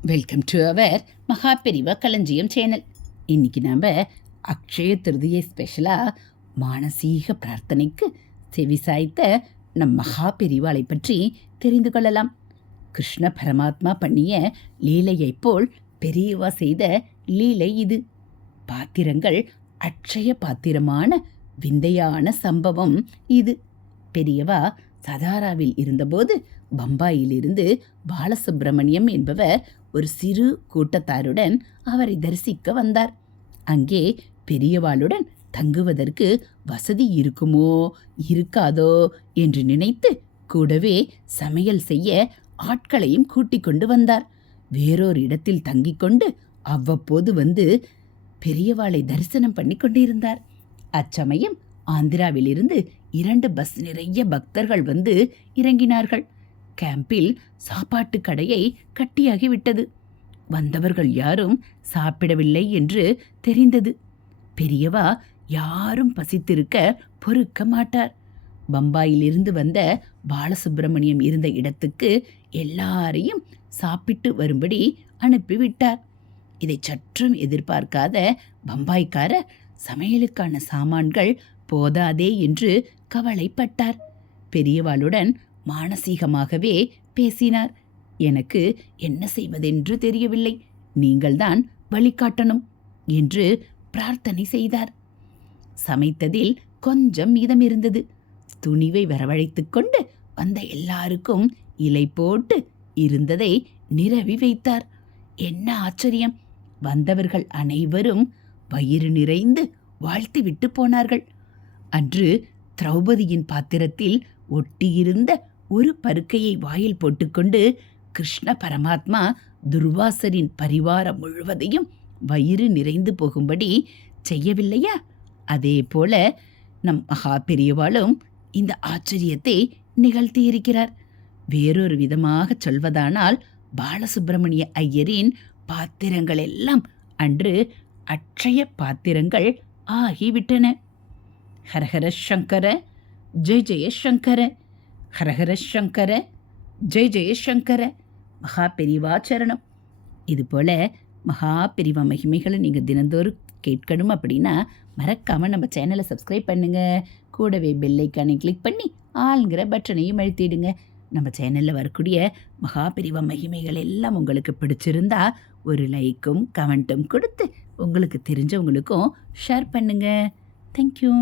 Welcome to our மகா பெரிவா களஞ்சியம் channel இன்றைக்கி நாம் அக்ஷய திருதியை ஸ்பெஷலாக மானசீக பிரார்த்தனைக்கு செவிசாய்த்த நம் மகா பெரிவாளை பற்றி தெரிந்து கொள்ளலாம் கிருஷ்ண பரமாத்மா பண்ணிய லீலையைப் போல் பெரியவா செய்த லீலை இது பாத்திரங்கள் அட்சய பாத்திரமான விந்தையான சம்பவம் இது பெரியவா சதாராவில் இருந்தபோது பம்பாயிலிருந்து பாலசுப்பிரமணியம் என்பவர் ஒரு சிறு கூட்டத்தாருடன் அவரை தரிசிக்க வந்தார். அங்கே பெரியவாளுடன் தங்குவதற்கு வசதி இருக்குமோ இருக்காதோ என்று நினைத்து கூடவே சமையல் செய்ய ஆட்களையும் கூட்டிக் கொண்டு வந்தார். வேறொரு இடத்தில் தங்கிக் கொண்டு அவ்வப்போது வந்து பெரியவாளை தரிசனம் பண்ணி கொண்டிருந்தார். அச்சமயம் ஆந்திராவிலிருந்து இரண்டு பஸ் நிறைய பக்தர்கள் வந்து இறங்கினார்கள். கேம்பில் சாப்பாட்டு கடையை கட்டியாகிவிட்டது வந்தவர்கள் யாரும் சாப்பிடவில்லை என்று தெரிந்தது. பெரியவா யாரும் பசித்திருக்க பொறுக்க மாட்டார். பம்பாயிலிருந்து வந்த பாலசுப்பிரமணியம் இருந்த இடத்துக்கு எல்லாரையும் சாப்பிட்டு வரும்படி அனுப்பிவிட்டார். இதை சற்றும் எதிர்பார்க்காத பம்பாய்க்காரர் சமையலுக்கான சாமான்கள் போதாதே என்று கவலைப்பட்டார். பெரியவாளுடன் மானசீகமாகவே பேசினார். எனக்கு என்ன செய்வதென்று தெரியவில்லை. நீங்கள்தான் வழிகாட்டணும் என்று பிரார்த்தனை செய்தார். சமைத்ததில் கொஞ்சம் மீதம் இருந்தது துணிவை வரவழைத்துக் கொண்டு வந்த எல்லாருக்கும் இலை போட்டு இருந்ததை நிரவி வைத்தார். என்ன ஆச்சரியம். வந்தவர்கள் அனைவரும் வயிறு நிறைந்து வாழ்த்திவிட்டு போனார்கள். அன்று திரௌபதியின் பாத்திரத்தில் ஒட்டியிருந்த ஒரு பருக்கையை வாயில் போட்டுக்கொண்டு கிருஷ்ண பரமாத்மா துர்வாசரின் பரிவாரம் முழுவதையும் வயிறு நிறைந்து போகும்படி செய்யவில்லையா? அதே போல நம் மகா பெரியவாளும் இந்த ஆச்சரியத்தை நிகழ்த்தியிருக்கிறார். வேறொரு விதமாக சொல்வதானால் பாலசுப்பிரமணிய ஐயரின் பாத்திரங்கள் எல்லாம் அன்று அட்சய பாத்திரங்கள் ஆகிவிட்டன. ஹரஹர சங்கர ஜெய் ஜெயசங்கர ஹரஹர சங்கர ஜெய் ஜெயசங்கர மகா பெரிவா சரணம். இதுபோல் மகா பெரிவா மகிமைகளை நீங்கள் தினந்தோறும் கேட்கணும் அப்படின்னா மறக்காமல் நம்ம சேனலை சப்ஸ்கிரைப் பண்ணுங்கள் கூடவே பெல்லைக்கானை கிளிக் பண்ணி ஆளுங்கிற பட்டனையும் அழுத்திடுங்க. நம்ம சேனலில் வரக்கூடிய மகா பெரிவா மகிமைகள் எல்லாம் உங்களுக்கு பிடிச்சிருந்தா ஒரு லைக்கும் கமெண்ட்டும் கொடுத்து உங்களுக்கு தெரிஞ்சவங்களுக்கும் ஷேர் பண்ணுங்கள் தேங்க்யூ